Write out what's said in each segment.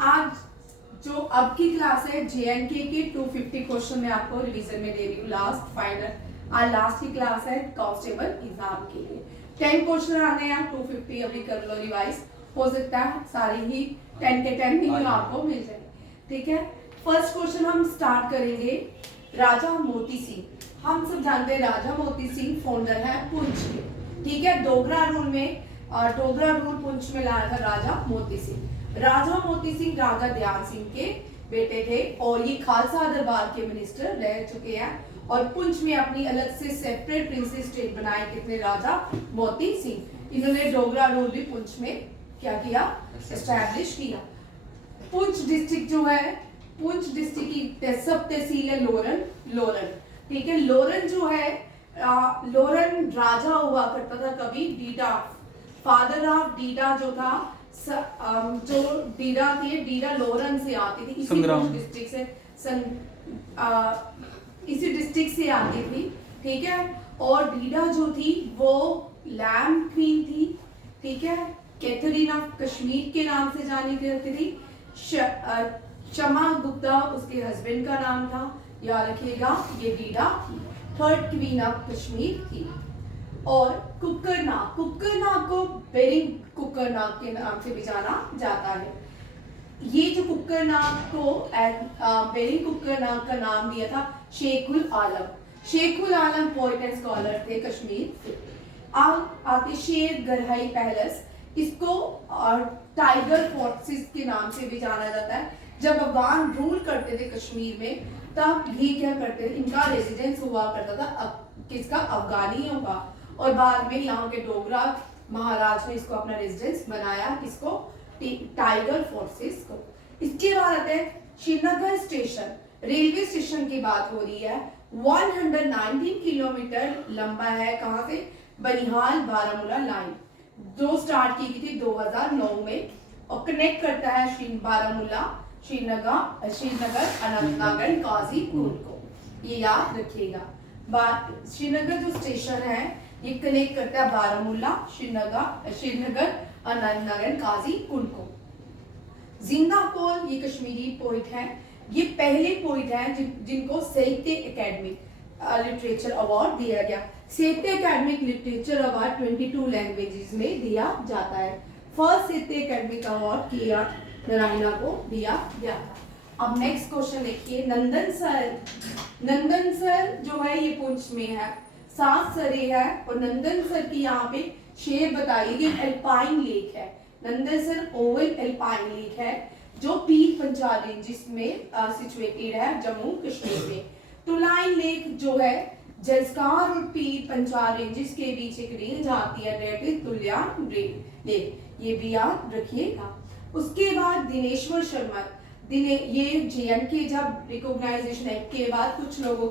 आज जो अब की क्लास है JNK के 250 क्वेश्चन में आपको रिवीजन में दे रही हूँ। लास्ट फाइनल आज लास्ट की क्लास है कांस्टेबल एग्जाम के लिए। 10 क्वेश्चन आने हैं, 250 अभी कर लो रिवाइज। हो सकता है सारी ही 10 के 10 ही आपको मिल जाए। ठीक है, फर्स्ट क्वेश्चन हम स्टार्ट करेंगे। राजा मोती सिंह, हम सब जानते हैं राजा मोती सिंह फाउंडर है पुंछ के। ठीक है, डोगरा रूल में डोगरा रूल पुंछ में लाया था राजा मोती सिंह। राजा मोती सिंह राजा ध्यान सिंह के बेटे थे और ये खालसा दरबार के मिनिस्टर रह चुके हैं और पुंछ में अपनी अलग से सेपरेट प्रिंसेस स्टेट बनाए कितने राजा मोती सिंह। इन्होंने डोगरा रूल भी पुंछ में क्या किया, एस्टैब्लिश किया। पुंछ डिस्ट्रिक्ट जो है, पुंछ डिस्ट्रिक्ट की सब तहसील है लोरन। ठीक है, लोरन जो है लोरन राजा हुआ करता था कभी डीडा, फादर ऑफ डीडा जो था जो डीडा थी, डीडा लोरन से आती थी, इसी डिस्ट्रिक्ट से इसी डिस्ट्रिक्ट से आती थी। ठीक है, और डीडा जो थी वो लैम्ब क्वीन थी। ठीक है, कैथरीन ऑफ कश्मीर के नाम से जानी जाती थी। शमा गुप्ता उसके हस्बैंड का नाम था, याद रखिएगा। ये Dida third queen of Kashmir थी। और कुक्करनाग, कुक्करनाग को बेरिंग कुक्करनाग के नाम से भी जाना जाता है। ये जो कुक्करनाग को बेरिंग कुक्करनाग का नाम दिया था शेखुल आलम। शेखुल आलम पोएट एंड स्कॉलर थे कश्मीर से। आते शेर गढ़ई पैलेस, इसको टाइगर फोर्ट्रेस के नाम से भी जाना जाता है। जब अफगान रूल करते थे कश्मीर में तब ये क्या करते थे, इनका रेजिडेंस हुआ करता था किसका, अफगानियों का। और बाद में यहाँ के डोगरा महाराज ने इसको अपना रेजिडेंस बनाया, किसको, टाइगर फोर्सेस को। इसके बाद आते हैं श्रीनगर स्टेशन, रेलवे स्टेशन की बात हो रही है। 119 किलोमीटर लंबा है, कहाँ से, बनिहाल बारामूला लाइन जो स्टार्ट की गई थी 2009 में और कनेक्ट करता है बारामूला, श्रीनगर अनंतनाग काजीकुंड को। ये याद रखिएगा। श्रीनगर जो स्टेशन है ये कनेक्ट करता है बारामूला, श्रीनगर अनंतनाग काजीकुंड को। जिंदा कौल ये कश्मीरी पोइट है। ये पहले पोइट हैं जिनको साहित्य अकेडमी लिटरेचर अवार्ड दिया गया। साहित्य अकेडमिक लिटरेचर अवार्ड 22 लैंग्वेजेस में दिया जाता है। फर्स्ट साहित्य अकेडमिक अवार्ड KR नारायणा को दिया गया था। अब नेक्स्ट क्वेश्चन देखिए, नंदनसर जो है ये पुंछ में है, 7 सरे है और नंदनसर की यहाँ पे शेप बताई गई एल्पाइन लेक है। नंदनसर ओवल एल्पाइन लेक है जो पीर पंचाल रेंजिस में सिचुएटेड है जम्मू कश्मीर में। टुलाइन लेक जो है जलस्कार और पीर पंचाल रेंजिस के बीच एक रेंज आती है, दैट इज तुल्यान लेक, ये भी याद रखिएगा। उसके बाद दिनेश्वर शर्मा, ये JNK जब रिकॉग्नाइजेशन एक्ट के बाद कुछ लोगों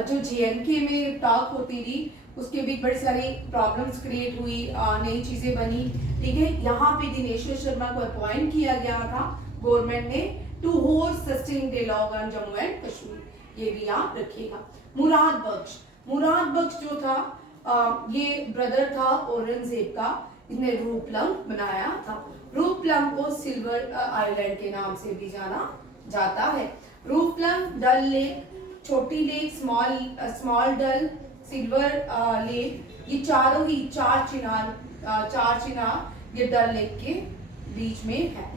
जो JNK में टॉक होती थी उसके भी बड़ी सारी प्रॉब्लम्स क्रिएट हुई, नई चीजें बनी। ठीक है, यहाँ पे दिनेश्वर शर्मा को अपॉइंट किया गया था गवर्नमेंट ने to host sustaining dialogue on Jammu and Kashmir, ये भी याद रखिएगा। मुराद बख्श जो था ये ब्रदर था औरंगजेब का, इसने रूपलंग बनाया था। रूपलंग को सिल्वर आइलैंड के नाम से भी जाना जाता है। रूपलंग, डल लेक, छोटी लेक, स्मॉल डल, सिल्वर लेक, ये चारों ही चार चिनार ये डल लेक के बीच में है।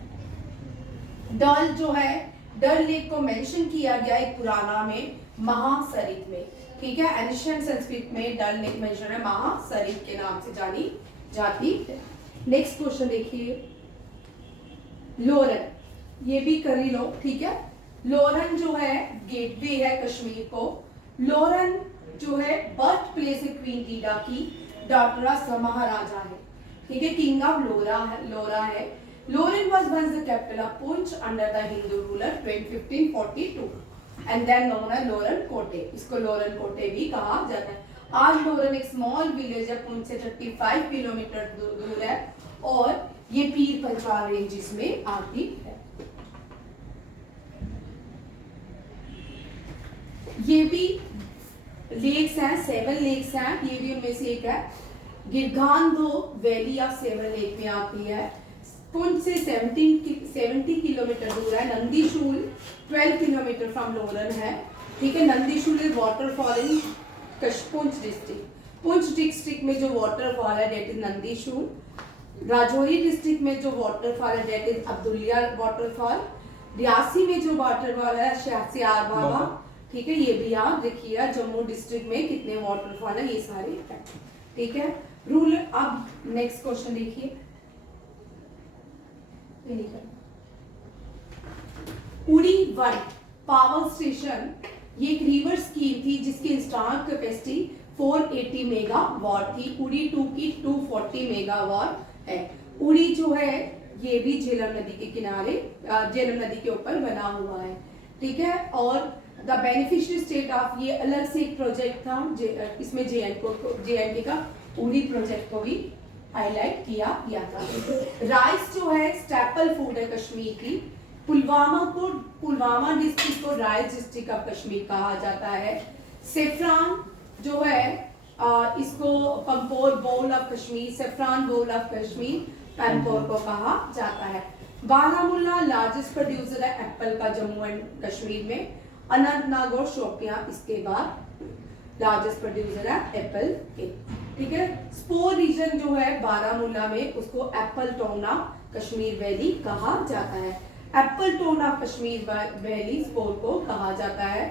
डल जो है, डल लेक को मेंशन किया गया एक पुराना में महासरित में। ठीक है, एंशिएंट संस्कृत में डल लेक मेंशन है, महासरित के नाम से जानी जाती है। नेक्स्ट क्वेश्चन देखिए, लोरन, ये भी कर ही लो। ठीक है, लोरन जो है गेटवे है कश्मीर को। लोरन जो है बर्थ प्लेस है क्वीन डीडा की, डॉटर महाराजा है। ठीक है, किंग ऑफ लोरा है। Loran was once the capital of Poonch under the Hindu ruler 1542 and then known as Loran Kote, इसको लोरन कोटे भी कहा जाता है। आज लोरन एक स्मॉल विलेज है, पुंछ से 35 किलोमीटर दूर है और ये पीर पंचाल रेंजिस में आती है। ये भी लेक्स हैं, 7 लेक्स हैं, ये भी उनमें से एक है। गिरगांधो वैली ऑफ 7 लेक में आती है। पुंछ से 70 किलोमीटर दूर है। नंदीशूल 12 किलोमीटर फ्रॉम लोरन है, ठीक है। Nandishool is waterfall in Poonch district. Poonch district में जो वाटरफॉल है that is Nandishool. Rajouri district में जो वाटरफॉल है that is Abdulia waterfall. Reasi में जो वाटरफॉल है सियार बाबा, ठीक है, ये भी याद रखिए। जम्मू डिस्ट्रिक्ट में कितने वाटरफॉल है ये सारे, ठीक है। रूल। अब नेक्स्ट क्वेश्चन देखिए, उड़ी 1 पावर स्टेशन, ये एक रिवर स्कीम थी जिसकी इंस्टॉल कैपेसिटी 480 मेगावाट थी। उड़ी 2 की 240 मेगावाट है। उड़ी जो है ये भी झेलम नदी के किनारे, झेलम नदी के ऊपर बना हुआ है, ठीक है। और द बेनिफिशियरी स्टेट ऑफ, ये अलग से एक प्रोजेक्ट था, इसमें JNK का उड़ी प्रोजेक्ट को भी हाईलाइट किया गया था। राइस जो है स्टेपल फूड है कश्मीर की। पुलवामा डिस्ट्रिक्ट को राइस डिस्ट्रिक्ट ऑफ कश्मीर कहा जाता है। सेफ्रान जो है इसको पंपोर बोल ऑफ कश्मीर, सेफ्रान बोल ऑफ कश्मीर पंपोर को कहा जाता है। बारामूला लार्जेस्ट प्रोड्यूसर है एप्पल का जम्मू एंड कश्मीर में। अनंतनाग और शोपियां इसके बाद लार्जेस्ट प्रोड्यूसर है एप्पल के, ठीक है। स्पोर रीजन जो है बारामूला में उसको apple town of Kashmir valley कहा जाता है। Apple town of Kashmir valley Sopore को कहा जाता है।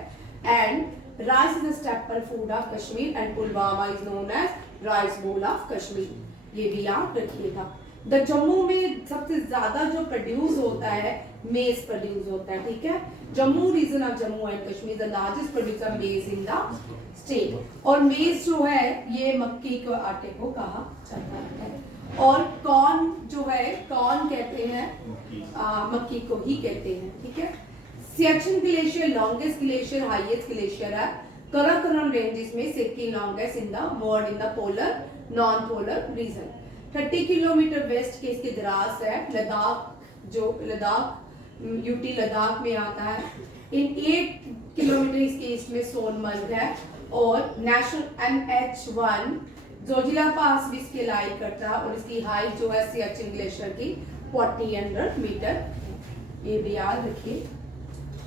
And rice is the staple food of Kashmir and Pulwama is known as rice bowl of Kashmir, ये भी याद रखिएगा। द जम्मू में सबसे ज्यादा जो प्रोड्यूस होता है मेज प्रोड्यूस होता है, ठीक है। Jammu region of Jammu and Kashmir the largest producer maize in the state. और मेज जो है ये मक्की के आटे को कहा जाता है। और कॉर्न जो है, कॉर्न कहते हैं मक्की को ही कहते हैं, ठीक है। Siachen glacier longest glacier, highest glacier है। कराकोरम रेंजेस में second longest in the world in the polar non polar region. 30 kilometre west के इसके दराज है। लद्दाख जो यूटी लद्दाख में आता है। इन 8 किलोमीटर इसके ईस्ट में सोनमर्ग है। और नेशनल NH1 जोजिला पास भी इसके लाई करता है और इसकी हाइट जो है सियाचिन ग्लेशियर की 4000 मीटर, ये भी याद रखिए।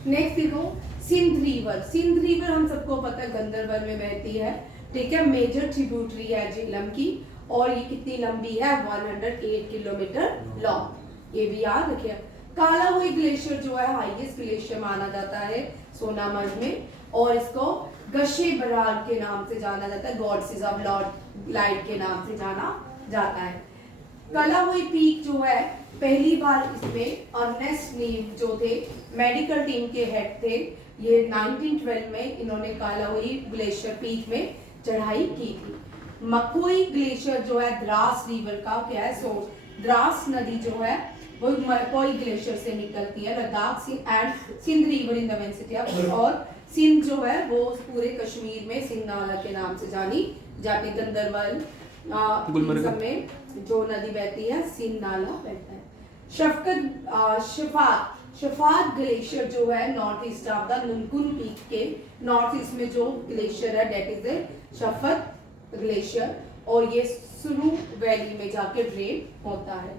नेक्स्ट देखो सिंध रिवर। सिंध रिवर हम सबको पता है गंदरबल में बहती है, ठीक है। मेजर ट्रिब्यूटरी है झेलम की और ये कितनी लंबी है 108 किलोमीटर लॉन्ग, ये भी याद रखिए। काला हुई ग्लेशियर जो है हाईएस्ट ग्लेशियर माना जाता है सोनामर्ग में और इसको गशे बरार के नाम से जाना जाता है, गॉड्स ऑफ लॉर्ड लाइट के नाम से जाना जाता है। काला हुई पीक जो है पहली बार इसमें अर्नेस्ट नीव जो थे मेडिकल टीम के हेड थे, ये 1912 में इन्होंने काला हुई ग्लेशियर पीक में चढ़ाई की थी। मकोई ग्लेशियर जो है द्रास रिवर का क्या है सोर्स, द्रास नदी जो है वो मकोई ग्लेशियर से निकलती है। Ladakh and Sindh river in the वेंसिटी और सिंध जो है वो पूरे कश्मीर में सिंध नाला के नाम से जानी जाती। गंदरबल सब में जो नदी बहती है सिंध नाला बहता है। शफात ग्लेशियर जो है north east of the Nunkun peak के नॉर्थ ईस्ट में जो ग्लेशियर है डेट इज ए शफत ग्लेशियर और ये सुरू वैली में जाके ड्रेन होता है।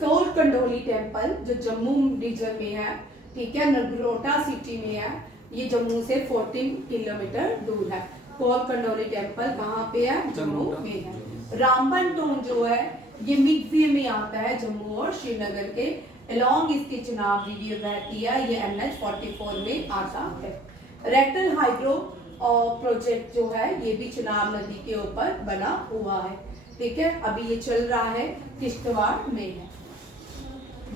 कौर कंडोली टेम्पल जो जम्मू रीजन में है, ठीक है, नगरोटा सिटी में है, ये जम्मू से 14 किलोमीटर दूर है। कौर कंडोली टेम्पल कहाँ पे है, जम्मू में है। रामबन टोन जो है ये मिडवे में आता है जम्मू और श्रीनगर के अलोंग इसकी चुनाव रिवर बहती है, ये NH44 में आता है। रेटल हाइड्रो प्रोजेक्ट जो है ये भी चुनाव नदी के ऊपर बना हुआ है, ठीक है। अभी ये चल रहा है किश्तवाड़ में है।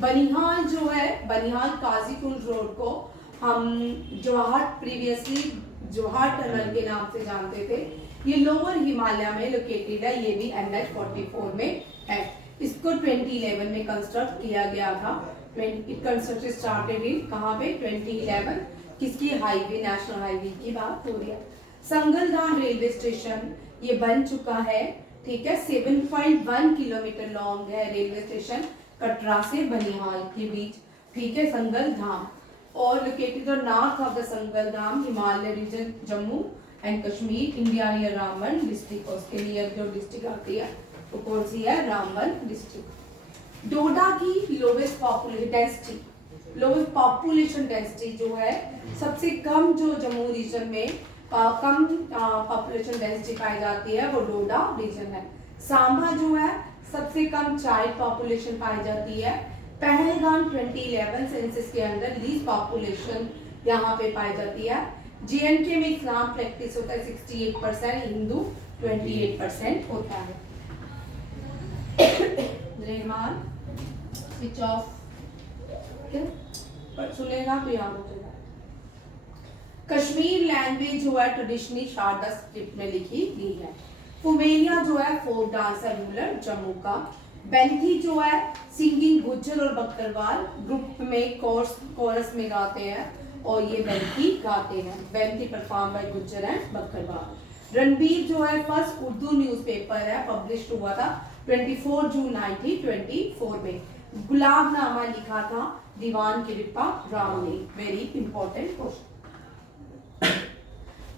बनिहाल जो है, बनिहाल काजीकुंड रोड को हम जवाहर प्रीवियसली जवाहर टनल के नाम से जानते थे। ये लोअर हिमालय में लोकेटेड है, ये भी NH44 में है। इसको 2011 में कंस्ट्रक्ट किया गया था। कंस्ट्रक्शन स्टार्टेड इन कहाँ पे 2011, किसकी हाईवे नेशनल हाईवे की बात हो रही है। संगलधाम रेलवे स्टेशन ये बन चुका है, ठीक है। 7.1 किलोमीटर लॉन्ग है रेलवे स्टेशन कटरा से बनिहाल के बीच, ठीक है, संगलधाम। और located north of the Sangaldham Himalaya region Jammu and Kashmir India near Ramban district. उसके नियर जो डिस्ट्रिक्ट आती है वो कौन सी है, रामबन डिस्ट्रिक्ट। डोडा की लोवेस्ट पॉपुलेशन डेंसिटी जो है, सबसे कम जो जम्मू रीजन में कम पॉपुलेशन डेंसिटी पाई जाती है वो डोडा रीजन है। सांबा जो है सबसे कम चाइल्ड पॉपुलेशन पाई जाती है। पहलगाम 2011 सेंसस के अंदर लीस्ट पॉपुलेशन यहाँ पे पाई जाती है। JNK में इस्लाम प्रैक्टिस होता है 68%, हिंदू 28% होता है। रहमान स्विच ऑफ सुनेगा तो याद हो जाएगा। कश्मीर लैंग्वेज जो है ट्रेडिशनली शारदा स्क्रिप्ट में लिखी गई है। फुमेलिया जो है फोक डांस है रूरल जम्मू का। बैंथी जो है सिंगिंग गुज्जर और बकरवाल ग्रुप में कोरस में गाते हैं और ये बैंथी गाते हैं। Benthi perform by Gujjar and Bakarwal. Ranbir जो है फर्स्ट उर्दू न्यूज़पेपर है, पब्लिश हुआ था 24 जून 1924 में। गुलाबनामा लिखा था दीवान किरपा राव ने। Very important question.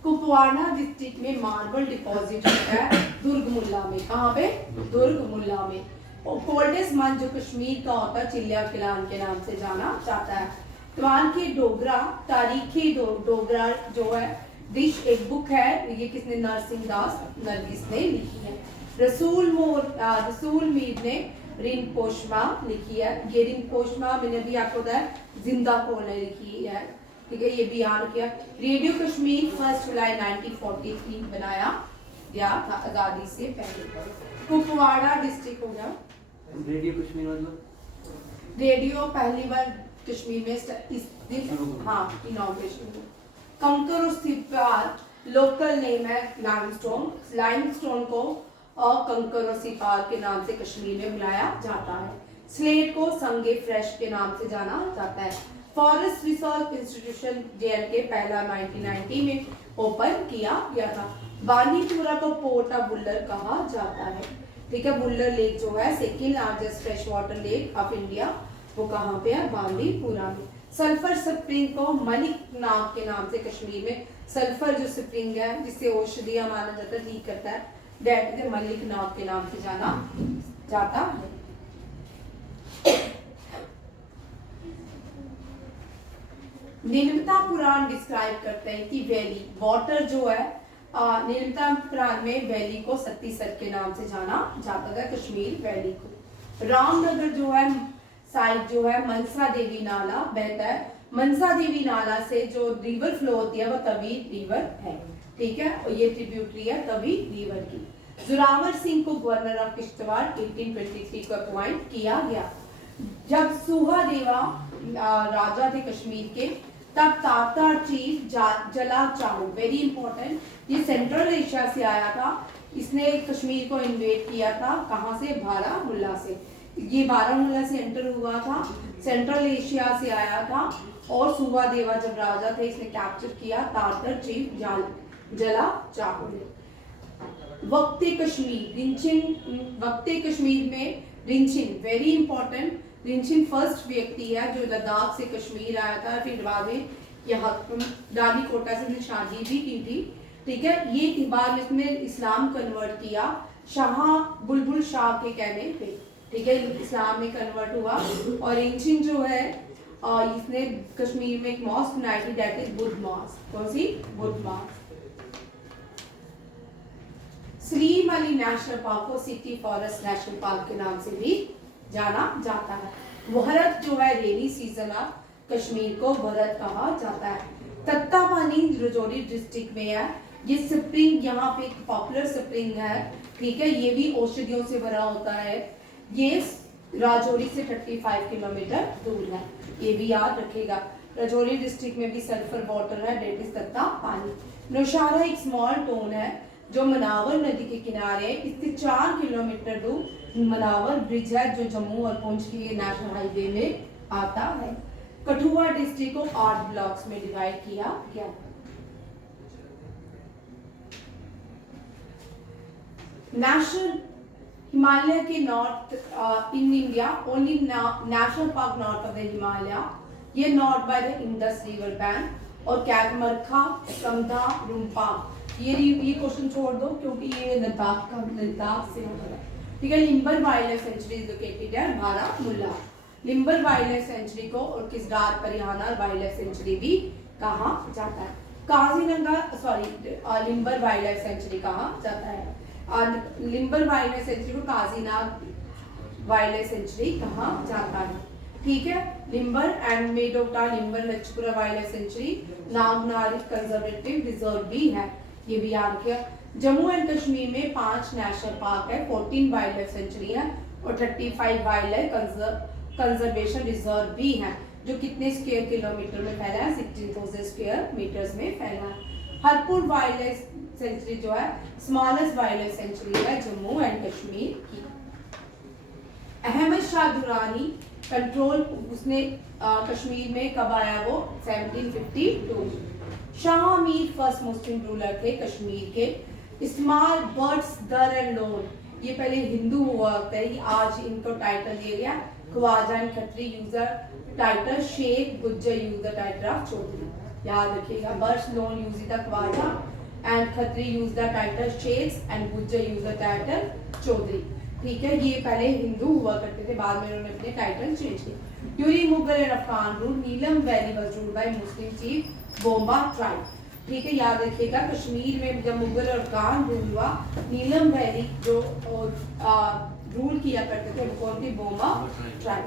Kupwara district में मार्बल डिपॉजिट होता है दुर्ग मुल्ला में। कहाँ पे? दुर्ग मुल्ला में। और कोल्डेस्ट मंथ जो कश्मीर का होता है चिल्या किलान के नाम से जाना जाता है। तवाल के डोगरा तारीखी डोगरा जो है डिश एक बुक है, ये किसने? नरसिंह दास नरगिस ने लिखी है। रसूल मीर ने रिनपोशमा लिखी है। ये रिनपोशमा मैंने भी आपको बताया जिंदा कौन है लिखी है, ठीक है, ये भी याद रखिए। रेडियो कश्मीर 1 जुलाई 1943 बनाया गया था आजादी से पहले। कुपवाड़ा डिस्ट्रिक्ट हो गया। रेडियो कश्मीर मतलब रेडियो पहली बार कश्मीर में इस दिन हाँ इनॉग्रेशन। कंकर और सिपार लोकल नेम है लाइमस्टोन को कंकर और सिपार के नाम से कश्मीर में बुलाया जाता है। स्लेट को संगे फ्रेश के नाम से जाना जाता है। फॉरेस्ट रिसर्च इंस्टीट्यूशन JNK पहला 1990 में ओपन किया गया था। बांदीपुरा को पोर्ट ऑफ बुल्लर कहा जाता है, ठीक है। बुल्लर लेक जो है second largest fresh water lake of India, वो कहाँ पे है? बांदीपुरा में। सल्फर स्प्रिंग को मलिक नाग के नाम से कश्मीर में सल्फर जो स्प्रिंग है जिससे औषधियां माना जाता है, ठीक करता है, डेट मलिक नाग के नाम से जाना जाता है। निर्मता पुराण डिस्क्राइब करते हैं कि वैली वाटर जो है निर्मता पुराण में वैली को सत्तीसर के नाम से जाना जाता है, कश्मीर वैली को। रामनगर जो है साइड जो है मनसा देवी नाला बहता है। मनसा देवी नाला से जो रिवर फ्लो होती है वो तवी रिवर है, ठीक है, और ये ट्रिब्यूटरी है तवी रिवर की। जोरावर सिंह को गवर्नर ऑफ किश्तवाड़ 1823 को अपॉइंट किया गया। जब सुहा देवा राजा थे कश्मीर के, तब ताता चीफ जला चाहू, वेरी इंपॉर्टेंट, ये सेंट्रल एशिया से आया था। इसने कश्मीर को इन्वेड किया था, कहाँ से? बारामुल्ला से। ये बारामुल्ला से एंटर हुआ था, सेंट्रल एशिया से आया था और सुहा देवा जब राजा थे इसने कैप्चर किया तातर चीफ जला चाहू ने। वक्ते कश्मीर में Rinchen, very important, Rinchen first व्यक्ति है जो लद्दाख से कश्मीर आया था, फिर बाद में यहाँ डाली कोटा से उसने शादी भी की थी, ठीक है। ये बाद में इसने इस्लाम कन्वर्ट किया शाह बुलबुल शाह के कहने पे, ठीक है, इस्लाम में कन्वर्ट हुआ। और रिंचिन जो है इसने कश्मीर में एक मॉस्क बनाई थी, दैट इज बुद्ध मॉस्क। कौन सी? Buddh mosque. Shrimali national park को सिटी फॉरेस्ट नेशनल पार्क के नाम से भी जाना जाता है। भरत जो है रेनी सीजन ऑफ कश्मीर को भरत कहा जाता है। तत्तापानी राजौरी डिस्ट्रिक्ट में है। ये स्प्रिंग यहाँ पे एक पॉपुलर स्प्रिंग है, ठीक है, ये भी औषधियों से भरा होता है। ये राजौरी से 35 किलोमीटर दूर है, ये भी याद रखेगा। राजौरी डिस्ट्रिक्ट में भी सल्फर वाटर है, डेट इज तत्तापानी। नौशारा एक स्मॉल टाउन है जो मनावर नदी के किनारे है, इससे 4 किलोमीटर दूर मनावर ब्रिज है जो जम्मू और पुंछ के नेशनल हाईवे में आता है। कठुआ डिस्ट्रिक्ट को 8 ब्लॉक्स में डिवाइड किया गया। नेशनल हिमालय के north in India only national park north of the Himalaya, ये north by the Indus river bank और कैगमरखा समधा रुम्पा। ये क्वेश्चन छोड़ दो क्योंकि ये लद्दाख से हो रहा है। ठीक है। Limber wild life sanctuary is located at Baramulla. Limber wild life century को और किसडार परिहाना वाइल्ड लाइफ सेंचुरी भी कहा जाता है। लिम्बर वाइल्ड लाइफ सेंचुरी कहा जाता है और लिम्बर वाइल्ड लाइफ सेंचुरी को काजीनाग वाइल्ड लाइफ सेंचुरी कहा जाता है। ठीक है। लिम्बर एंड मेडोटा Limber Lachpura wild life sanctuary Nagnari conservative reserve भी है, ये भी याद रखिए। जम्मू एंड कश्मीर में 5 नेशनल पार्क है, 14 वाइल्ड लाइफ सेंचुरी है और 35 वाइल्ड लाइफ कंजर्वेशन रिजर्व भी है, जो कितने स्क्वायर किलोमीटर में फैला है? 16,000 स्क्वायर मीटर्स में फैला है। हरपुर वाइल्ड लाइफ सेंचुरी जो है स्मॉलेस्ट वाइल्ड लाइफ सेंचुरी है जम्मू एंड कश्मीर की। अहमद शाह दुरानी कंट्रोल उसने कश्मीर में कब आया? वो 1752। Shah Mir first Muslim ruler थे कश्मीर के। Small birds Dar and Lone, ये पहले हिंदू हुआ करते हैं, आज इनको टाइटल दिया गया। Khwaja and Khatri user title Sheikh, Gujjar user title of Chaudhary. याद रखिएगा, birds Lone use the Khwaja and Khatri use the title Sheikh and Gujjar user title Chaudhary. ठीक है। ये पहले हिंदू हुआ करते थे, बाद में उन्होंने अपने टाइटल चेंज किए। During Mughal and Afghan rule Neelam valley was ruled by Muslim chief Bomba tribe. ठीक है। याद रखिएगा, कश्मीर में जब मुगल और अफगान रूल हुआ, नीलम वैली जो रूल किया करते थे वो कौन थी? बोम्बा ट्राइब।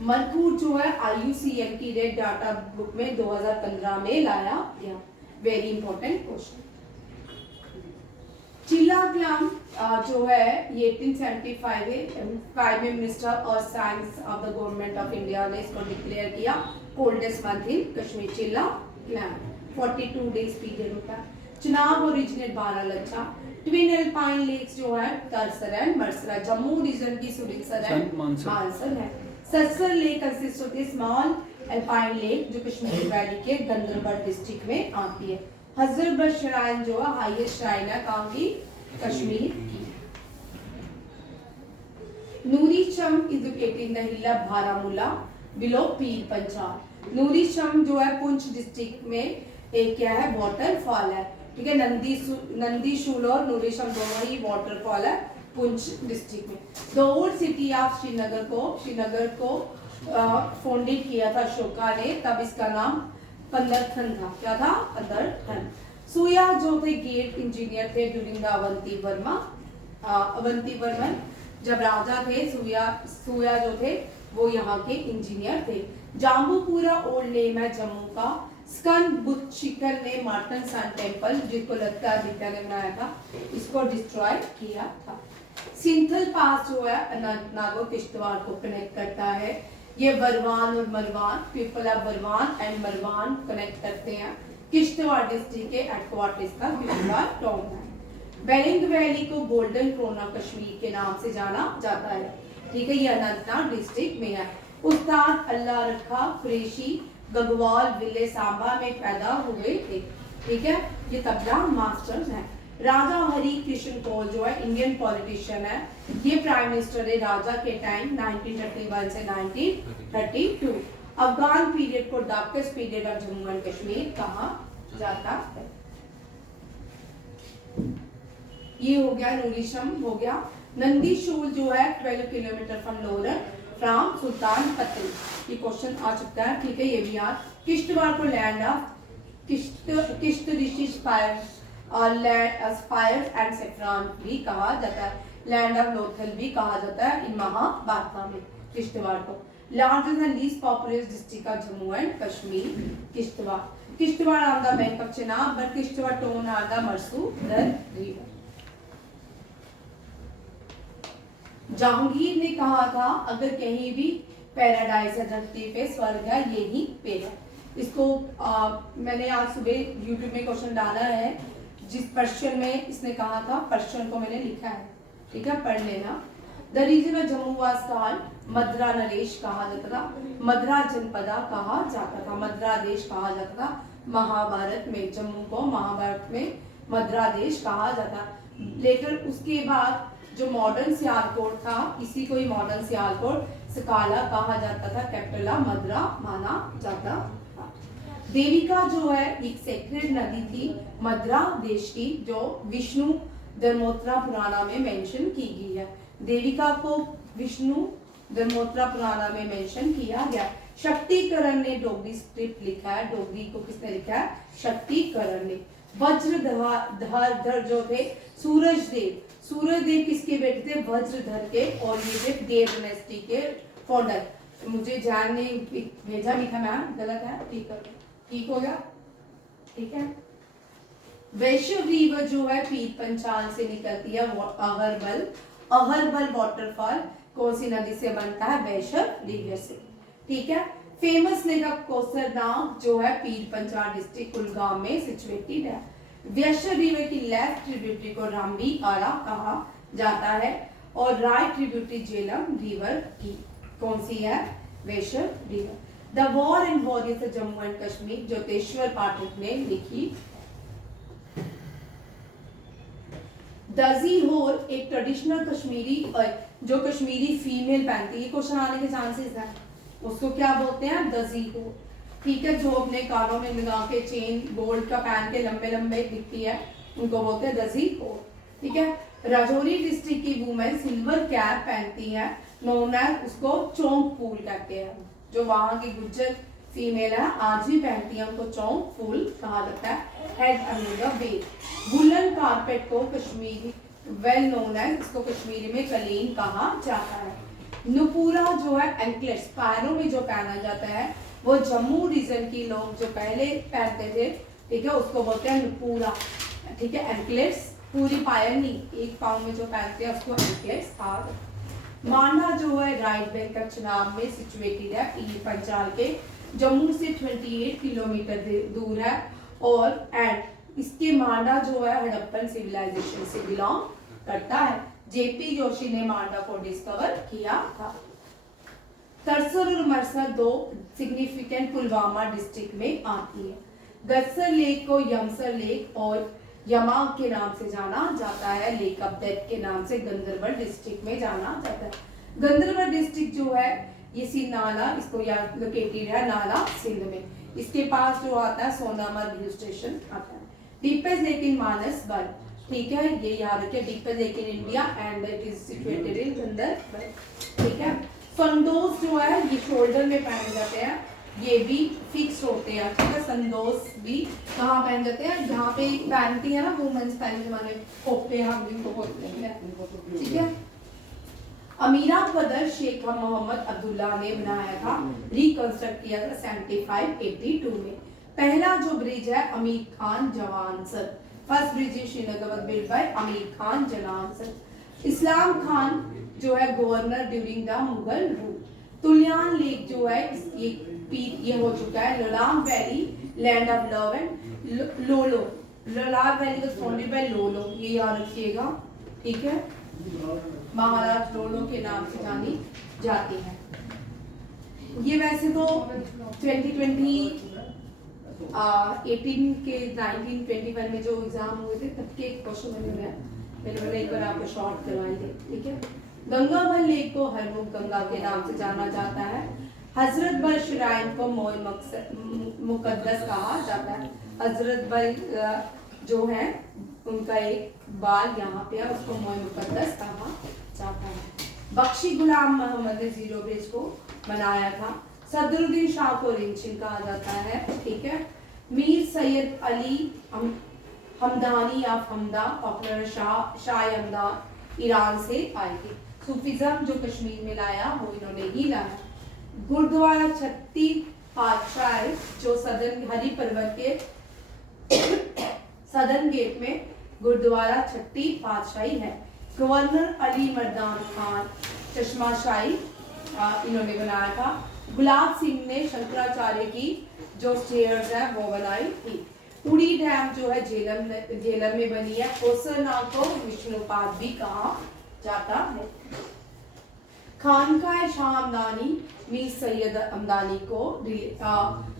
मरकूर जो है IUCN की रेड डाटा बुक में 2015 में लाया गया। Very important question. चिल्लाकलाम जो है ये 1875 में मिनिस्टर और science of the government of India ने इसको डिक्लेयर किया coldest month in Kashmir. Chillakalan 42 days period होता है। Chenab originate Baralacha. Twin alpine lakes जो है तरसर एंड मरसरा। जम्मू रीजन की सुरिसर एंड मानसर है। सरसर लेक कंसिस्ट होती है स्मॉल एल्पाइन लेक जो कश्मीर वैली के गंदरबल डिस्ट्रिक्ट में आती है। हजरतबल श्राइन जो है हाईएस्ट श्राइन है कहाँ की? कश्मीर की। नूरी चम is located in the hill of Baramulla below पीर पंजाब। नूरी चम जो है पुंछ डिस्ट्रिक्ट में एक क्या है? वाटरफॉल है। ठीक है। नंदी शूल और नूरी चम दोनों ही वाटरफॉल है पुंछ डिस्ट्रिक्ट में। The old city of Srinagar को फाउंडेड किया था अशोका ने, तब इसका नाम पंदरथन था। क्या था? पंदरथन। सूया जो थे गेट इंजीनियर थे ड्यूरिंग द अवंती वर्मन जब राजा थे। सूया जो थे वो यहाँ के इंजीनियर थे। जाम्बूपुरा ओल्ड नेम है जम्मू का। स्कंद बुद्ध शिखर ने मार्टन सन टेम्पल जिसको लगता है विद्या ने बनाया था, इसको डिस्ट्रॉय किया था। सिंथल पास जो है अनंतनाग और किश्तवाड़ को कनेक्ट करता है। ये बरवान और Marwan, people of Barwan and Marwan connect करते हैं। किश्तवाड़ डिस्ट्रिक्ट के हेडक्वार्टर्स का किश्तवाड़ टाउन है। बेरिंग वैली को गोल्डन क्रोन ऑफ कश्मीर के नाम से जाना जाता है। ठीक है। ये अनंतनाग डिस्ट्रिक्ट में है। उस्ताद अल्लाह रखा कुरैशी गगवाल विलेज सांबा में पैदा हुए थे। ठीक है। ये तबला मास्टर्स हैं। राजा हरि कृष्ण कौल जो है इंडियन पॉलिटिशियन है। ये प्राइम मिनिस्टर है राजा के टाइम 1931 से 1932। अफगान पीरियड को darkest period of Jammu and Kashmir कहा जाता है। ये हो गया नूरीशम हो गया। नंदी शूल जो है 12 किलोमीटर फ्रॉम लोरन फ्रॉम सुल्तान पत्तन। ये क्वेश्चन आ चुका है। ठीक है। ये भी याद। किश्तवाड़ को लैंड ऑफ किश्त ऋषि स्पायर एंड सेफ्रान भी कहा जाता है। लैंड ऑफ लोथल भी कहा जाता है इन महाभारत में किश्तवाड़ को। Largest and least populous district of Jammu and Kashmir Kishtwar. Kishtwar on the bank of Chenab but Kishtwar town on the Marusudar river. Jahangir ने कहा था अगर कहीं भी पैराडाइज है धरती पे स्वर्ग है यही पे है। इसको मैंने आज सुबह YouTube में क्वेश्चन डाला है जिस पर्शियन में इसने कहा था, पर्शियन को मैंने लिखा है। ठीक है, पढ़ लेना। The region of Jammu was called Madra Naresh कहा जाता था, मद्रा जनपदा कहा जाता था, मद्रा देश कहा जाता था। महाभारत में जम्मू को महाभारत में मद्रा देश कहा जाता। लेटर उसके बाद जो मॉडर्न सियालकोट था इसी को ही मॉडर्न सियालकोट सकाला कहा जाता था, कैपिटल ऑफ मद्रा माना जाता था। देविका जो है एक सेक्रेड नदी थी मद्रा देश की जो विष्णु धर्मोत्तरा पुराना में मेंशन की गई है। देविका को विष्णु धर्मोत्तरा पुराना में मेंशन किया गया। शक्तिकरण ने डोगरी स्क्रिप्ट लिखा है, डोगरी को किसने लिखा है? शक्तिकरण ने। वज्रधर जो थे सूरज देव किसके बेटे थे? वज्रधर के, और ये थे देव डायनेस्टी के फाउंडर। मुझे जान ने भेजा नहीं था मैम, गलत है, ठीक हो गया, ठीक है। वैश्व रिवर जो है पीर पंचाल से निकलती है, अहरबल वाटरफॉल कौन सी नदी से बनता है? वैश्व रिवर से, ठीक है। फेमस लेक कोसरनाग जो है पीर पंचाल डिस्ट्रिक्ट कुलगाम में सिचुएटेड है। वैश्व रिवर की लेफ्ट ट्रिब्यूटरी को रामबी आरा कहा जाता है, और राइट ट्रिब्यूटरी झेलम रिवर की कौन सी है? Vaishva river. The war and warriors of Jammu and Kashmir Jyoteshwar Pathak ने लिखी। दजी होर एक ट्रेडिशनल कश्मीरी जो कश्मीरी फीमेल पहनती है, ये क्वेश्चन आने के चांसेस है, उसको क्या बोलते हैं? दजी होर, ठीक है। जो अपने कानों में लगा के चेन गोल्ड का पहन के लंबे लंबे दिखती है, उनको बोलते हैं दजी होर, ठीक है। राजौरी डिस्ट्रिक्ट की वुमेन सिल्वर कैप पहनती है, नोन एज, उसको चौंक फूल कहते हैं। जो वहां की गुज्जर फीमेल है आज भी पहनती है, उनको चौंक फूल कहा जाता है। Head under the well. Woollen carpet को कश्मीरी वेल नोन है, इसको कश्मीरी में कलीन कहा जाता है। नुपुरा जो है एंकलेट्स, पैरों में जो पहना जाता है, वो जम्मू रीजन की लोग जो पहले पहनते थे, ठीक है, उसको बोलते हैं नुपुरा, ठीक है। एंकलेट्स पूरी पायल नहीं, एक पाँव में जो पहनते हैं उसको एंकलेट्स कहा जाता है। मांडा जो है राइट बैंक का चुनाव में सिचुएटेड है, पीर पंचाल के जम्मू से 28 किलोमीटर दूर है, और एंड इसके मांडा जो है हड़प्पन सिविलाइजेशन से बिलोंग करता है। जेपी जोशी ने मांडा को डिस्कवर किया था। तरसर और मरसर दो सिग्निफिकेंट पुलवामा डिस्ट्रिक्ट में आती है। गदसर लेक को यमसर लेक और यमा के नाम से जाना जाता है। लेक ऑफ डेथ के नाम से गंदरबल डिस्ट्रिक्ट में जाना जाता है। गंदरबल डिस्ट्रिक्ट जो है ये सिंध नाला, इसको याद लोकेटेड है नाला सिंध में। इसके पास जो आता है सोनामर्ग हिल स्टेशन आता है। डीपेस्ट लेक इन मानसबल, ठीक है, ये याद रखिए, deepest lake in India and it is situated in Ganderbal, ठीक है। संदोस जो है ये शोल्डर में पहने जाते हैं, ये भी फिक्स होते हैं, ठीक है। संदोस भी कहाँ पहन जाते हैं? जहाँ पे पहनती है ना वुमेन्स, पहले जमाने खोपटे हम इनको बोलते हैं, ठीक है। अमीरा कदर शेख मोहम्मद अब्दुल्ला ने बनाया था, रिकंस्ट्रक्ट किया था 75-82 में। पहला जो ब्रिज है Amir Khan Jawansar, first bridge in Srinagar was built by Amir Khan Jawansar. Islam Khan जो है governor during the Mughal rule. Tulian lake जो है ये हो चुका है। Lolang valley land of love and Lolo, Lolang valley was founded by Lolo, ये याद रखिएगा, ठीक है। महाराज लोलो के नाम से जानी जाती है। ये वैसे तो 2020 18 के 1921 में जो एग्जाम हुए थे तब के क्वेश्चन बने हुए हैं, मैंने एक बार आपको शॉर्ट करवाएंगे, ठीक है। गंगाबल लेक को हरमुख गंगा के नाम से जाना जाता है। हजरत बल श्राइन को मोए मुकद्दस कहा जाता है। हजरत बल जो है उनका एक बाल यहाँ पे है, उसको मोए मुकद्दस कहा जाता है। बख्शी गुलाम मोहम्मद ने जीरो ब्रिज को बनाया था। सदरुद्दीन शाह को रिंचिन कहा जाता है, ठीक है। मीर सैयद अली हमदानी या हमदा पॉपुलर शाह हमदान ईरान से आए थे। सूफिज्म जो कश्मीर में लाया वो इन्होंने ही लाया। गुरुद्वारा छत्ती पातशाह जो सदन हरी पर्वत के सदन गेट में गुरुद्वारा छठी पातशाही है। गवर्नर अली मर्दान खान चश्माशाही इन्होंने बनाया था। गुलाब सिंह ने शंकराचार्य की जो स्टेयर्स है वो बनाई थी। उड़ी डैम जो है झेलम में बनी है। कोसरनाग को विष्णुपाद भी कहा जाता है। खानकाह शाह हमदानी मीर सैयद हमदानी को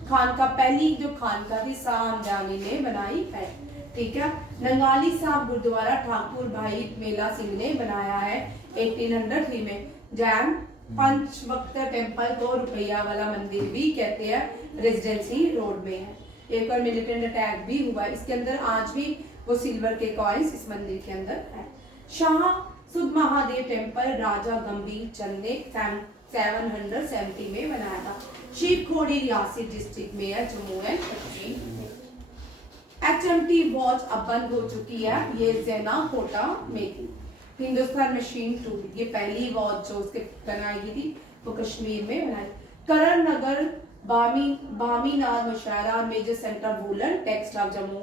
खानका पहली जो खानका थी शाह हमदानी ने बनाई है, ठीक है। नंगाली साहब गुरुद्वारा ठाकुर भाई मेला सिंह ने बनाया है 1803 में। जैन पंचवक्ता टेम्पल को रुपया वाला मंदिर भी कहते हैं, रेजिडेंसी रोड में है। एक और मिलिटेंट अटैक भी हुआ, इसके अंदर आज भी वो सिल्वर के कॉइन्स इस मंदिर के अंदर है। शाह सुध महादेव टेम्पल राजा गंभीर चंद ने 770 में बनाया था। शिव खोड़ी रियासी डिस्ट्रिक्ट में है, Jammu and Kashmir. HMT watch अब बंद हो चुकी है, ये ज़ेना कोटा में थी। हिंदुस्तान मशीन टूल, ये पहली वॉच जो उसके बनाई गई थी वो कश्मीर में बनाई। करण नगर बामीनाथ मुशायरा major centre woollen textile Jammu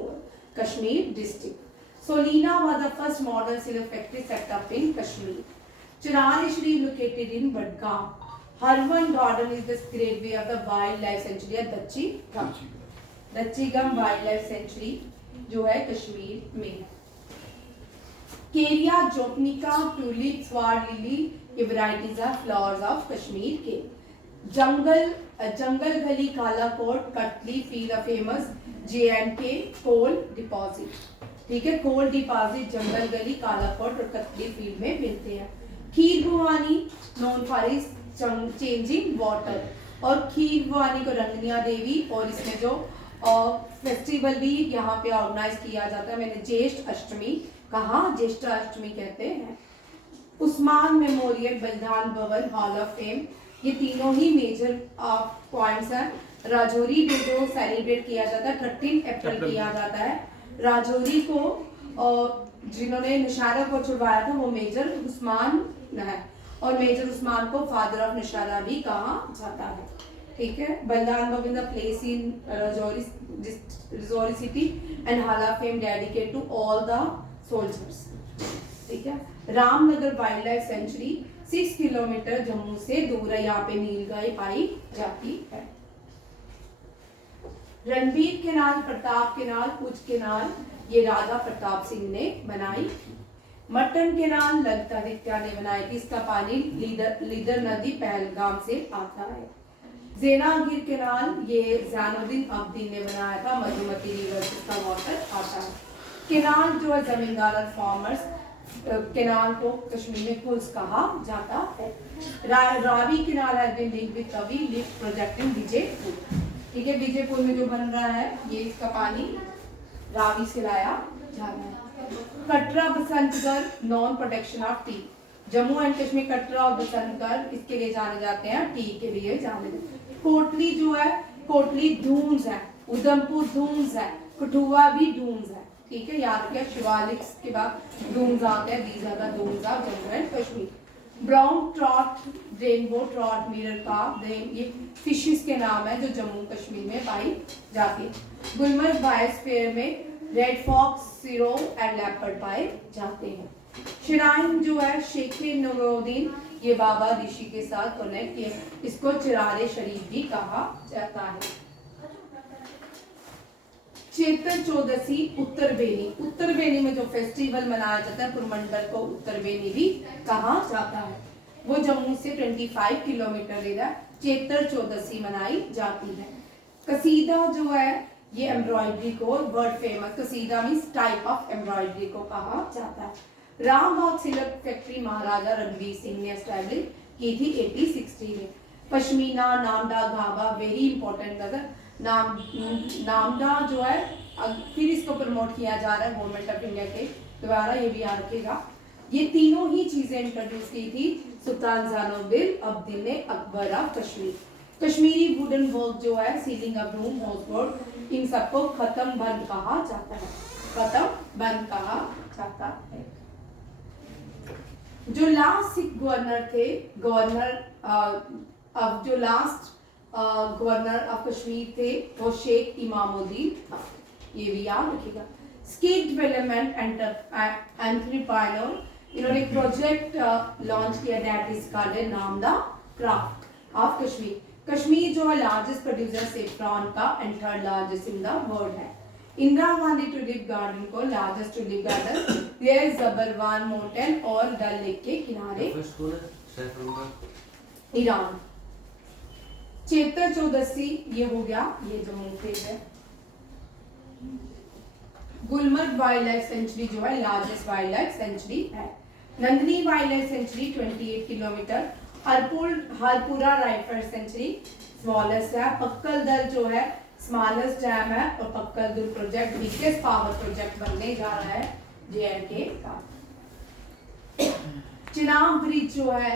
Kashmir district. Solina was the first modern silk factory set up in Kashmir. Chirari Sharif located in Badgaon. Harwan Garden is the great way of the wildlife sanctuary at Dachigam. Dachigam wild life sanctuary जो है कश्मीर में है। Kerria japonica tulip sword lily ये varieties of flowers of Kashmir के। जंगल गली कालाकोट कटली field of famous J&K coal deposit, ठीक है। कोल deposit जंगल गली कालाकोट और कटली फील्ड में मिलते हैं। Kheer Bhawani known for is changing water, और खीर भवानी को रंगनिया देवी और इसमें जो और फेस्टिवल भी यहाँ पे ऑर्गेनाइज किया जाता है। मैंने ज्येष्ठ अष्टमी कहा, ज्येष्ठ अष्टमी कहते हैं। उस्मान मेमोरियल बलिदान भवन हॉल ऑफ फेम, ये तीनों ही मेजर पॉइंट्स हैं। राजौरी डे जो सेलिब्रेट किया जाता है 13 अप्रैल किया जाता है। राजौरी को जिन्होंने नौशहरा को छुड़वाया था वो मेजर उस्मान है, और मेजर उस्मान को फादर ऑफ नौशहरा भी कहा जाता है, ठीक है। Balidan Bhawan the place in Rajouri city and hall of fame dedicated to all the soldiers, ठीक है। Ramnagar wild life sanctuary 6 kilometre Jammu से दूर है, यहाँ पे नीलगाय पाई जाती है। Ranbir canal, Pratap canal, Ujh canal ये राजा प्रताप सिंह ने बनाई। मटन केनाल ललितादित्य ने बनाई थी, इसका पानी लीडर नदी पहलगाम से आता है। ज़ेनागिर केनाल ये ज़ैनुद्दीन अब्दीन ने बनाया था, मधुमती रिवर से इसका वाटर आता है। केनाल जो है जमींदार और फार्मर्स केनाल को कश्मीर में कुल्स कहा जाता है। Ravi canal has been linked with Tawi lift project in Vijaypur, ठीक है। विजयपुर में जो बन रहा है ये इसका पानी रावी से लाया जा रहा है। Katra Basantgarh non protection of T, Jammu and Kashmir Katra और बसंतगढ़ इसके लिए जाने जाते हैं, टी के लिए जाने जाते हैं। कोटली जो है, कोटली डून्स है, उधमपुर डून्स है, कठुआ भी डून्स है, ठीक है। याद रखिए शिवालिक के बाद डून्स आते हैं, these are the duns of Jammu and Kashmir. Brown trout, rainbow trout, mirror carp, ये फिशेस के नाम है जो जम्मू कश्मीर में पाई जाती है। गुलमर्ग बायोस्फीयर में red fox, serow and leopard पाए जाते हैं। शिराइन जो है शेख नूरुद्दीन ये बाबा ऋषि के साथ कनेक्ट किए, इसको चिरारे शरीफ भी कहा जाता है। चेतर चौदसी उत्तरबेनी, उत्तरबेनी में जो फेस्टिवल मनाया जाता है पुरमंडल को उत्तरबेनी भी कहा जाता है। वो जम्मू से 25 किलोमीटर लेगा, चेतर चौदसी मनाई जाती है। कसीदा जो है ये एम्ब्रॉयडरी को world famous, Kashida means type of embroidery को कहा जाता है। रामबाग सिल्क फैक्ट्री महाराजा रणवीर सिंह ने एस्टैब्लिश की थी 1860 में। पश्मीना, नामदा, घाघा वेरी इंपॉर्टेंट नगर। नामदा जो है फिर इसको प्रमोट किया जा रहा है गवर्नमेंट ऑफ इंडिया के द्वारा, ये भी याद रखेगा। ये तीनों ही चीजें इंट्रोड्यूस की थी सुल्तान ज़ैनुद्दीन अब्दीन ने Akbar of Kashmir. Kashmiri wooden work जो है, ceiling of room, house board, इन सबको खत्म बंद कहा जाता है, खत्म बंद कहा जाता है। जो लास्ट सिख गवर्नर थे, जो लास्ट गवर्नर ऑफ कश्मीर थे वो शेख इमामुद्दीन, ये भी याद रखिएगा। स्किल डेवलपमेंट एंटरप्रेन्योर, इन्होंने एक प्रोजेक्ट लॉन्च किया that is called namda craft of Kashmir. Kashmir जो है लार्जेस्ट प्रोड्यूसर सेफ्रॉन का and third largest in the world है। इंदिरा गांधी ट्यूलिप गार्डन को लार्जेस्ट ट्यूलिप गार्डन ये जबरवान माउंटेन और डल लेक के किनारे ईरान। चेतर चौदसी ये हो गया, ये जम्मू से है। गुलमर्ग वाइल्ड लाइफ सेंचुरी जो है लार्जेस्ट वाइल्ड लाइफ सेंचुरी है। Nandni wild life sanctuary 28 kilometre. Hirpora राइफल सेंचुरी स्मॉलेस्ट है। पक्कल दल जो है स्मॉलेस्ट डैम है और पक्कल दुल प्रोजेक्ट बिगेस्ट पावर प्रोजेक्ट बनने जा रहा है JNK का। चिनाब ब्रिज जो है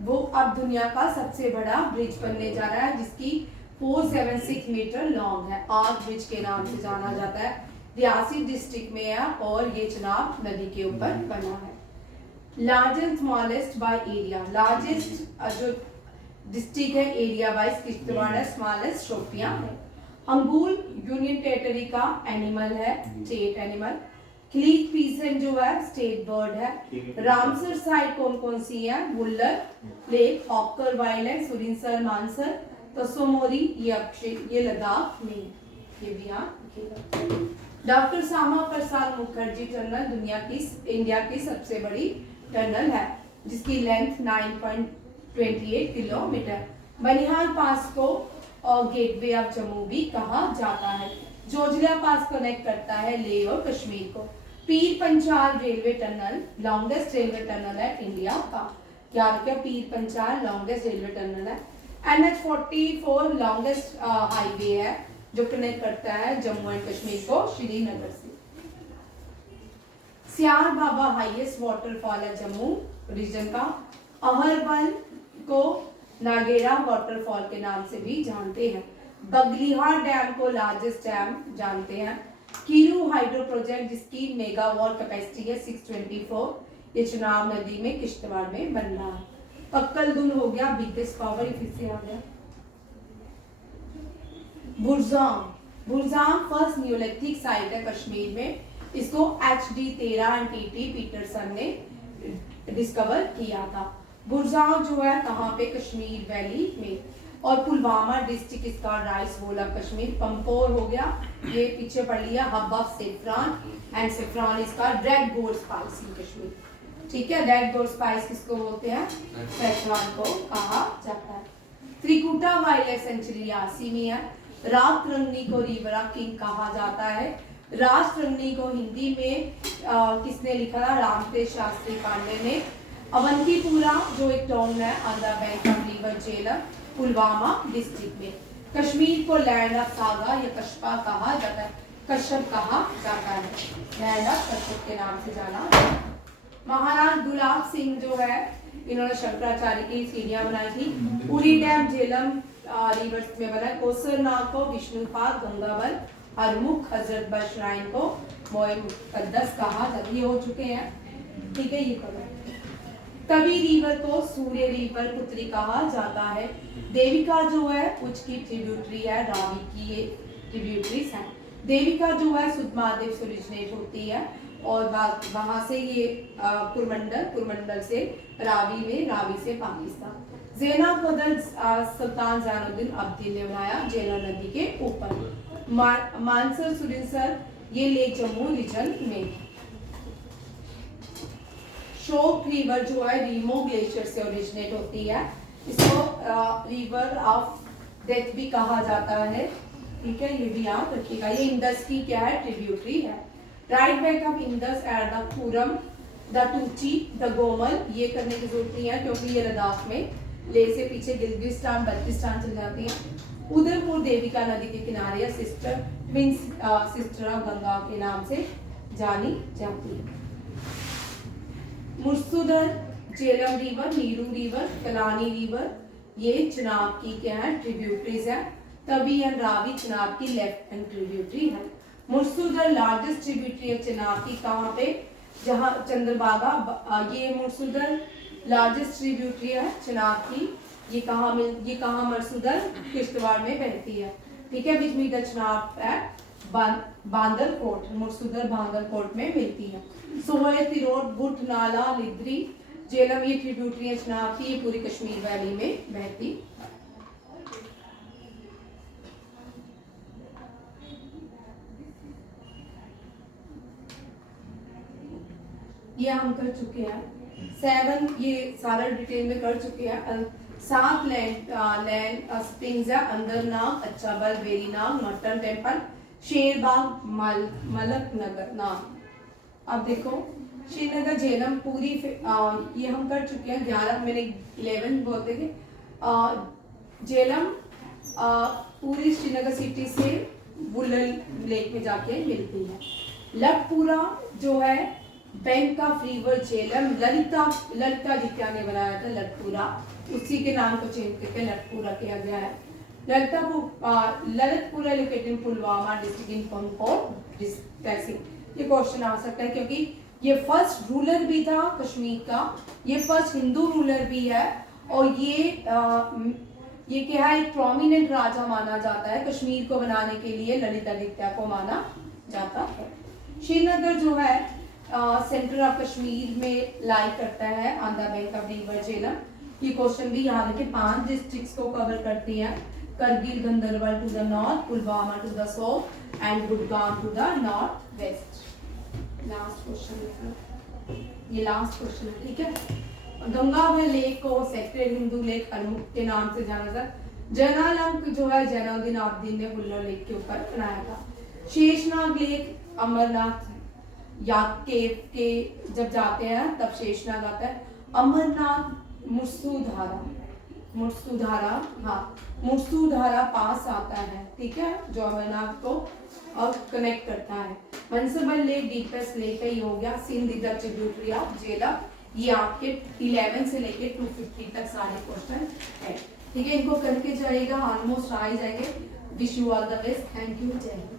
वो अब दुनिया का सबसे बड़ा ब्रिज बनने जा रहा है, जिसकी 476 मीटर लॉन्ग है। आग ब्रिज के नाम से जाना जाता है, रियासी डिस्ट्रिक्ट में है और ये चिनाब नदी के ऊपर बना है। Largest smallest by area, largest जो डिस्ट्रिक्ट है एरिया वाइज किश्तवाड़ है, स्मॉलेस्ट शोपियां है। अंगूल यूनियन टेरिटरी का एनिमल है, स्टेट एनिमल। क्लीक पीसन जो है स्टेट बर्ड है। रामसर साइट कौन कौन सी है? वुल्लर लेक, हॉकर वाइलैंड, सुरिनसर, मानसर, तसोमोरी, ये लद्दाख में, ये भी यहाँ। Doctor Shyama Prasad Mukherjee tunnel India की सबसे बड़ी टनल है, जिसकी लेंथ 9.28 किलोमीटर। बनिहाल पास को गेटवे ऑफ जम्मू भी कहा जाता है। जोजिला पास कनेक्ट करता है लेह और कश्मीर को। Pir Panjal railway tunnel longest railway tunnel है इंडिया का। क्या रखा? पीर पंचाल लॉन्गेस्ट रेलवे टनल है। NH44 लॉन्गेस्ट हाईवे है जो कनेक्ट करता है जम्मू एंड कश्मीर को श्रीनगर से। सियार बाबा हाईएस्ट वाटरफॉल है जम्मू रीजन का। अहरबल को नागेरा वाटरफॉल के नाम से भी जानते हैं। बगलिहार डैम को लार्जेस्ट डैम जानते हैं। कीरू हाइड्रो प्रोजेक्ट जिसकी मेगावाट कैपेसिटी है 624, ये चिनाब नदी में किश्तवाड़ में बन रहा है। पक्कल दुल हो गया बिगेस्ट पावर, ये फिर से आ गया। बुरजाम फर्स्ट न्यूलिथिक साइट है कश्मीर में, इसको HD 13 एंड TT पीटरसन ने डिस्कवर किया था। बुरजाम जो है कहाँ पे? कश्मीर वैली में। और पुलवामा डिस्ट्रिक्ट इसका rice bowl of Kashmir. Pampore हो गया, ये पीछे पढ़ लिया, hub of saffron and saffron इसका red gold spice in Kashmir. ठीक है, रेड गोल्ड स्पाइस किसको बोलते हैं? सेफ्रॉन को कहा जाता है। Trikuta wild life century Reasi में है। राजतरंगी को रिवर ऑफ किंग कहा जाता है। राजतरंगी को हिंदी में किसने लिखा था? रामतेज शास्त्री पांडे ने। अवंतीपुरा जो एक टाउन है on the bank of river Jhelum, Pulwama district में। कश्मीर को लैंड ऑफ सागा या कशपा कहा जाता है, कश्यप कहा जाता है, लैंड ऑफ कश्यप के नाम से जाना जाता है। महाराज गुलाब सिंह जो है इन्होंने शंकराचार्य की सीढ़ियां बनाई थी। उरी डैम झेलम रिवर्स में बना। कोसरनाग को विष्णुपाद, गंगाबल, हरमुख, हजरतबल श्राइन को मोए मुकद्दस कहा जाता है। ये हो चुके हैं, ठीक है, ये करो। तवी रिवर को सूर्य रिवर पुत्री कहा जाता है। देविका जो है उसकी ट्रिब्यूटरी है, रावी की ये ट्रिब्यूटरीज है। देविका जो है सुद्धमहादेव से ओरिजिनेट होती है और वहां से ये कुरमंडल से रावी में, रावी से पाकिस्तान। ज़ेना बदल सुल्तान जैनुद्दीन अब्दी ने बनाया जेना नदी के ऊपर। मानसर सुरिनसर ये लेक जम्मू रीजन में। शोक रिवर जो है रीमो ग्लेशियर से ओरिजिनेट होती है, इसको रिवर ऑफ डेथ भी कहा जाता है। ठीक है, ये भी याद रखिएगा। ये इंडस की क्या है? ट्रिब्यूटरी है। Right bank of Indus at the Kurram, the Tochi, the Gomal, ये करने की जरूरत नहीं है क्योंकि ये लद्दाख में ले से पीछे गिलगिस्तान बल्तिस्तान चल जाती है। उदयपुर देविका नदी के किनारे सिस्टर ट्विंस सिस्टर गंगा के नाम से जानी जाती है। मुर्सुदर, Jhelum river, Neeru river, Kalani river, ये चिनाब की क्या है? ट्रिब्यूटरीज है। तवी एंड रावी चिनाब की लेफ्ट हैंड ट्रिब्यूटरी है। मुर्सुदर लार्जेस्ट ट्रिब्यूटरी है चिनाब की, कहाँ पे? जहाँ चंद्रभागा, ये मुर्सुदर लार्जेस्ट ट्रिब्यूटरी है चिनाब की। ये कहाँ मुर्सुदर? किश्तवाड़ में बहती है। ठीक है, बीच में चिनाब है बांदरकोट, मुर्सुदर बांदरकोट में मिलती है। सोहे, तिरोड, बुट, नाला, लिद्री, झेलम, ये ट्रिब्यूटरी चिनाब की, ये पूरी कश्मीर वैली में बहती। ये हम कर चुके हैं 7, ये सारा डिटेल में कर चुके हैं। 7 लैंड स्प्रिंग्स है, अंदरनाग, अच्छाबल, वेरीनाग, नॉटन टेम्पल, शेरबाग, मलक नगर नाग। अब देखो श्रीनगर, झेलम पूरी ये हम कर चुके हैं। 11 मैंने 11 बोलते थे। झेलम पूरी श्रीनगर सिटी से वुलन लेक में जाके मिलती है। लटपुरा जो है bank of river Jhelum, Lalitaditya ने बनाया था लटपुरा, उसी के नाम को चेंज करके लटपुरा किया गया है। Lalitpura located in Pulwama district in Pampore district. ये क्वेश्चन आ सकता है क्योंकि ये फर्स्ट रूलर भी था कश्मीर का, ये फर्स्ट हिंदू रूलर भी है, और ये क्या है, एक प्रोमिनेंट राजा माना जाता है। कश्मीर को बनाने के लिए ललितादित्य को माना जाता है। श्रीनगर जो है सेंटर ऑफ कश्मीर में लाई करता है on the bank of river Jhelum. ये क्वेश्चन भी यहाँ के 5 डिस्ट्रिक्ट्स को कवर करती है, Kargil Ganderbal to the north, Pulwama to the south and Gurgaon to the north west. Last question, ये लास्ट क्वेश्चन है, ठीक है। गंगावल लेक को सेक्रेड हिंदू लेक हरमुख के नाम से जाना जाता। जयनालंक जो है जैनुद्दीन आबदीन ने बुल्लो लेक के ऊपर बनाया था। शेषनाग लेक अमरनाथ या केव के जब जाते हैं तब शेषनाग आता है। अमरनाथ मुर्सूधारा पास आता है, ठीक है, जो अमरनाथ को कनेक्ट करता है। मनसबल लेक डीपेस्ट लेक है, ये हो गया। Sindh is the tributary of Jhelum. ये आपके 11 से लेके 250 तक सारे क्वेश्चन है, ठीक है। इनको करके जाइएगा, ऑलमोस्ट आ ही जाएंगे। Wish you all the best, thank you, जय हिंद।